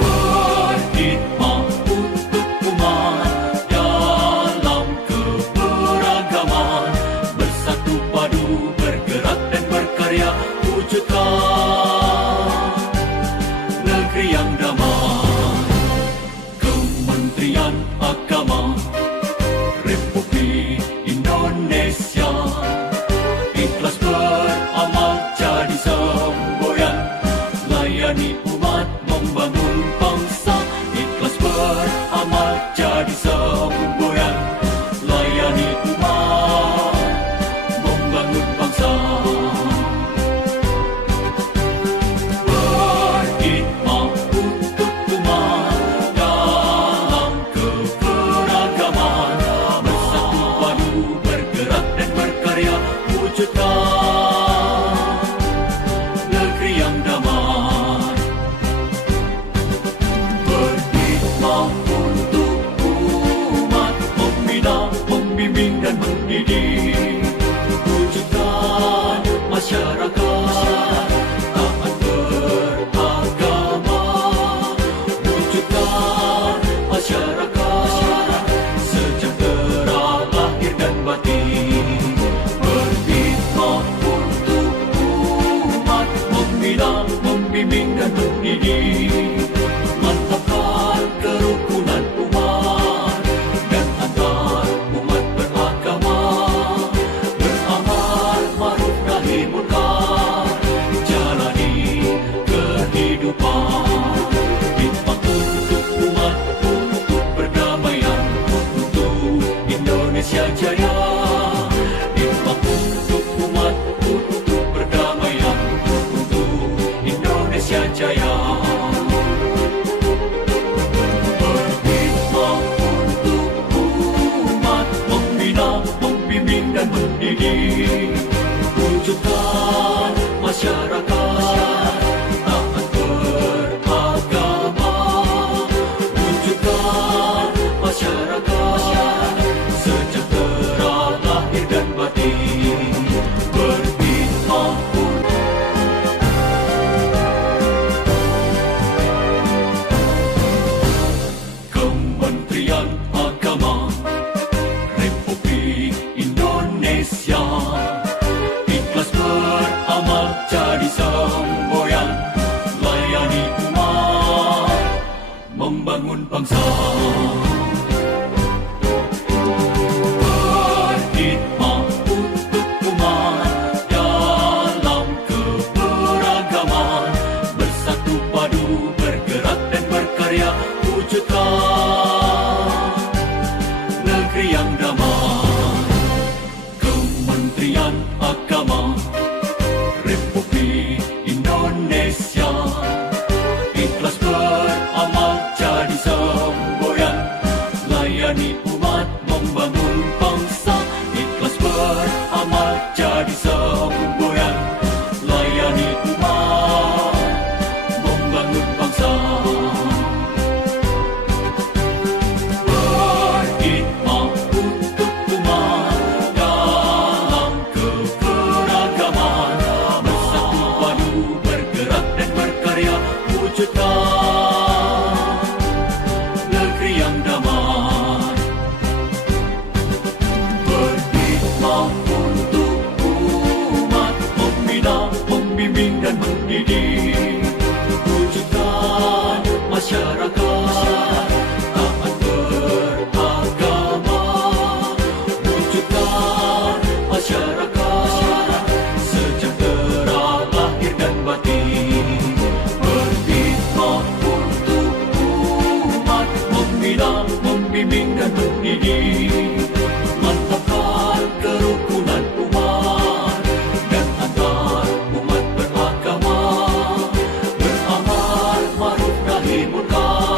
Berkhidmat untuk umat dalam keberagaman, bersatu padu bergerak dan berkarya, wujudkan negeri yang damai. Kementerian Agama Republik Indonesia ikhlas beramal jadi semboyan, layani umat membangun bangsa. Ikhlas beramal jadi semboyan, layani umat membangun bangsa. Berkhidmat untuk umat dalam keberagaman, bersatu padu bergerak dan berkarya, wujudkan negeri yang damai. Berkhidmat untuk umat, membina, membimbing dan mendidik, wujudkan masyarakat taat beragama, wujudkan masyarakat sejahtera lahir dan batin. Berkhidmat untuk umat, membina, membimbing dan mendidik, mantapkan kerukunan umat dan antar umat beragama, beramal ma'ruf nahi munkar, jalani kehidupan. Khidmat untuk umat, untuk perdamaian, untuk Indonesia Jaya. Khidmat untuk umat, untuk perdamaian, untuk Indonesia Jaya. Berkhidmat untuk umat, membina, membimbing dan mendidik, wujudkan masyarakat taat beragama, wujudkan masyarakat sejahtera lahir dan batin. Berkhidmat Kementerian Agama Republik Indonesia ikhlas beramal jadi semboyan, layani umat membangun bangsa. Berkhidmat untuk umat dalam keberagaman, bersatu padu bergerak dan berkarya, wujudkan negeri yang damai. Kementerian Agama Republik Indonesia ikhlas beramal jadi semboyan, layani umat membangun bangsa. Ikhlas beramal jadi semboyan, layani umat membangun bangsa. Berkhidmat untuk umat dalam keberagaman, bersatu padu bergerak dan berkarya, wujudkan negeri yang damai. Berkhidmat untuk umat, membina, membimbing dan mendidik, wujudkan masyarakat taat beragama, wujudkan masyarakat sejahtera lahir dan batin. Berkhidmat untuk umat, membina, membimbing dan mendidik, mantapkan kerukunan umat dan antar umat beragama, beramal ma'ruf nahi munkar,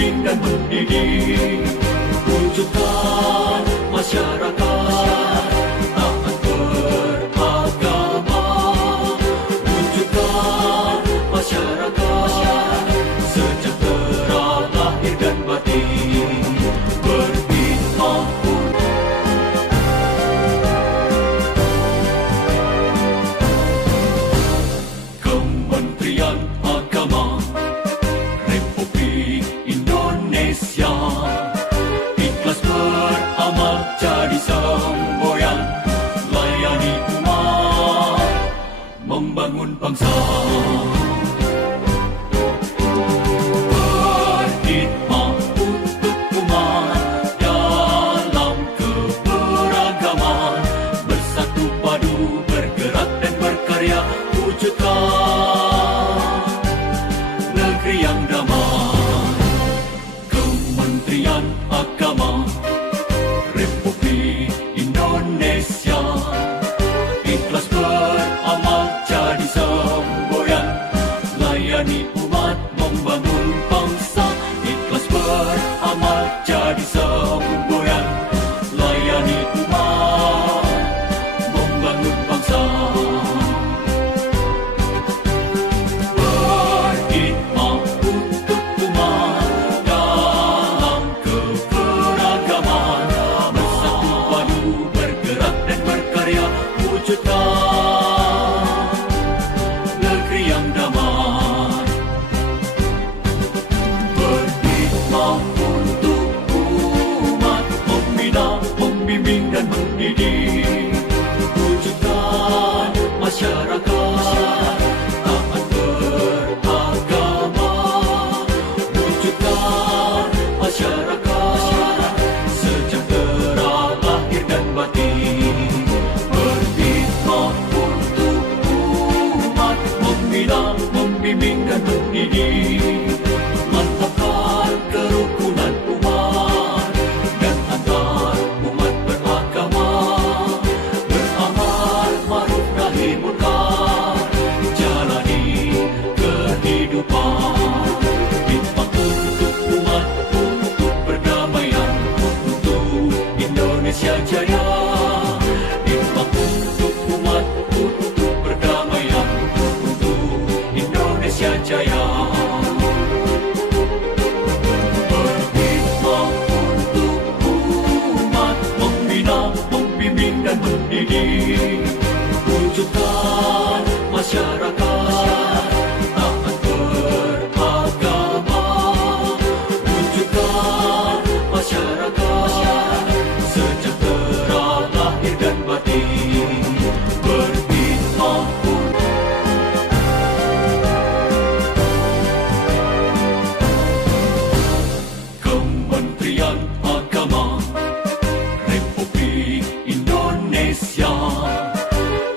membimbing dan mendidik, wujudkan masyarakat taat beragama, wujudkan masyarakat sejahtera lahir dan batin, berkhidmat Kementerian Agama Republik Indonesia, ikhlas beramal jadi semboyan, layani umat, membangun bangsa. Berkhidmat untuk umat dalam keberagaman, bersatu padu bergerak dan berkarya, wujudkan negeri yang damai. Kementerian Agama Republik Indonesia, ikhlas beramal jadi semboyan, layani umat, membangun bangsa. Ikhlas beramal jadi semboyan, layani umat, membangun bangsa. Berkhidmat untuk umat dalam keberagaman, bersatu padu bergerak dan berkarya, wujudkan negeri yang damai. Berkhidmat untuk umat, membina, membimbing dan mendidik, wujudkan masyarakat taat beragama, wujudkan masyarakat sejahtera lahir dan batin, berkhidmat untuk umat, membina, membimbing dan mendidik, mantapkan kerukunan umat dan antar umat beragama, beramal ma'ruf nahi munkar, jalani kehidupan, khidmat untuk umat, untuk perdamaian, untuk Indonesia Jaya. Khidmat untuk umat, untuk perdamaian, untuk Indonesia Jaya. Berkhidmat untuk umat, membina, membimbing dan mendidik, wujudkan masyarakat taat beragama, wujudkan masyarakat sejahtera lahir dan batin, berkhidmat Kementerian Agama Republik Indonesia,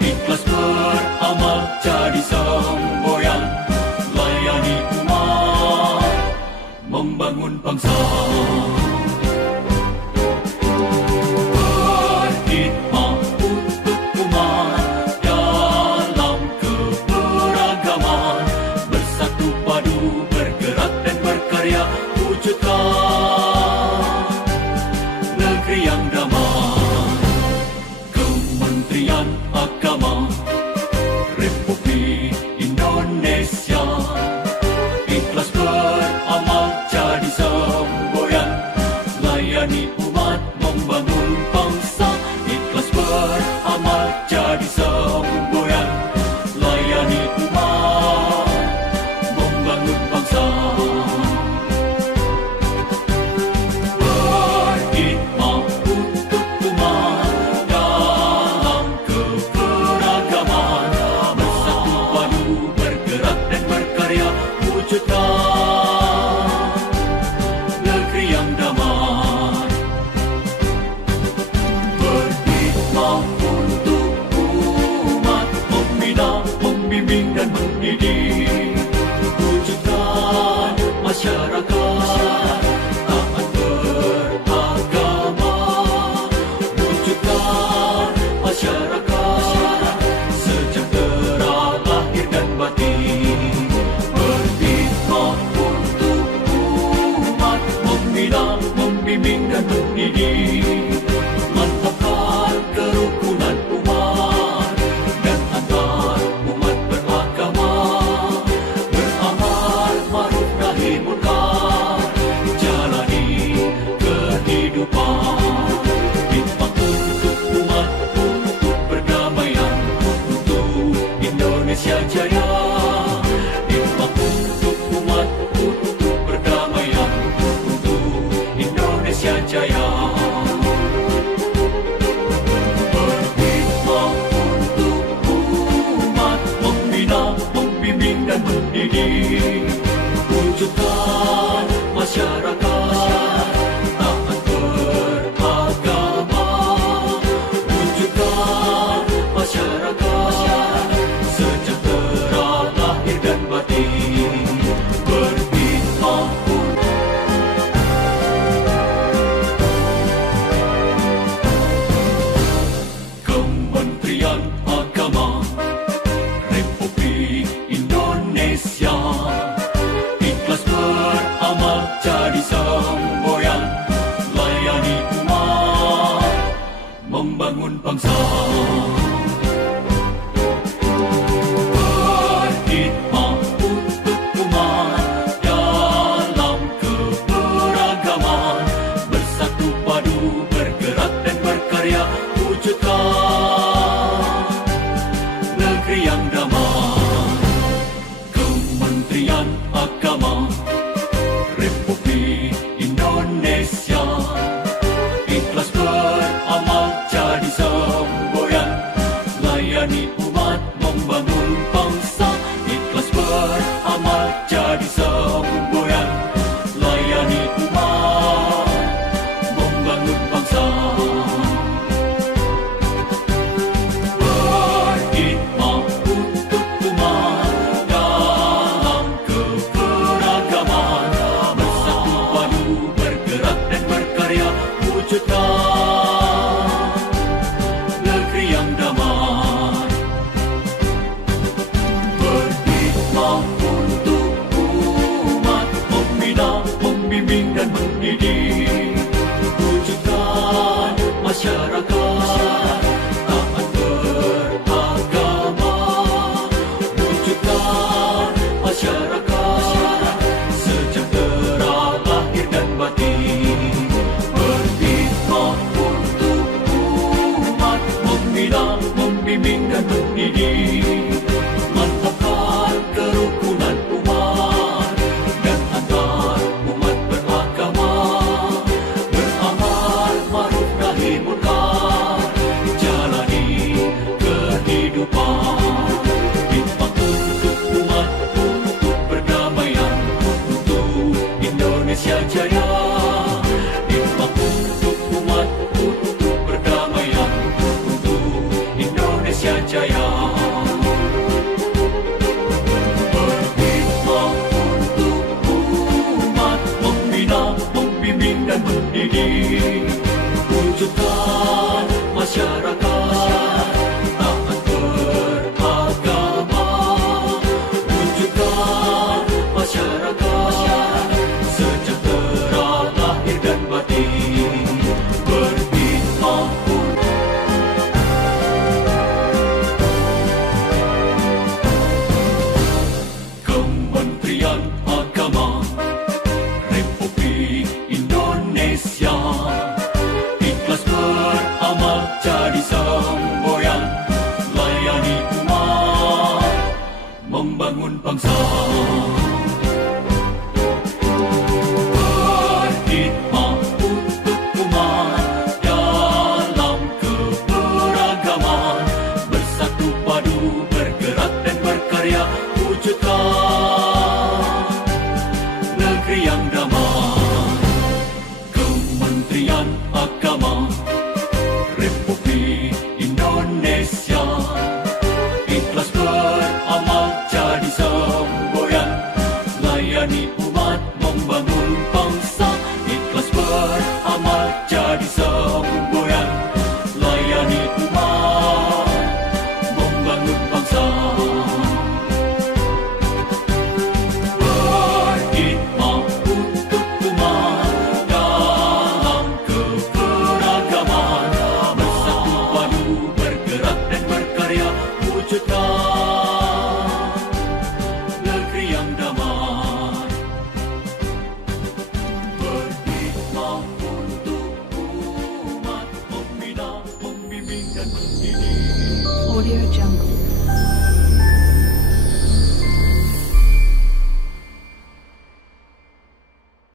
ikhlas beramal jadi semboyan, layani umat, membangun bangsa. Berkhidmat untuk umat dalam keberagaman, bersatu padu bergerak dan berkarya, wujudkan negeri yang damai. Kementerian Agama Republik Indonesia, ikhlas beramal jadi semboyan, membimbing dan mendidik, mantapkan kerukunan umat dan antar umat beragama, beramal ma'ruf nahi munkar, jalani kehidupan, hikmat untuk umat, untuk perdamaian, untuk Indonesia Jaya. Hikmat untuk umat, untuk perdamaian, untuk Indonesia Jaya. Berhikmat untuk umat, membina, membimbing dan mendidik, wujudkan masyarakat taat beragama, wujudkan masyarakat sejahtera lahir dan batin. Berhikmat Kementerian Agama Republik Indonesia, ikhlas beramal jadi semboyan, layani umat, membangun bangsa. Berhikmat untuk umat dalam keberagaman, bersatu padu bergerak dan berkarya, wujudkan negeri yang damai. Kementerian Agama Republik Indonesia, ikhlas beramal jadi semboyan, layani umat, membangun bangsa. Ikhlas beramal jadi semboyan, layani umat, membangun bangsa. Berhikmat untuk umat dalam keberagaman, bersatu padu bergerak dan berkarya, wujudkan negeri yang damai. Berhikmat untuk umat, membina, membimbing dan mendidik, wujudkan masyarakat taat beragama, wujudkan masyarakat sejahtera lahir dan batin. Berhikmat untuk umat, membina, membimbing dan mendidik, mantapkan kerukunan umat dan antar umat beragama, beramal ma'ruf nahi munkar, jalani kehidupan, hikmat untuk umat, untuk perdamaian, untuk Indonesia Jaya. Hikmat untuk umat, untuk perdamaian, untuk Indonesia Jaya. Berhikmat untuk umat, membina, membimbing dan mendidik,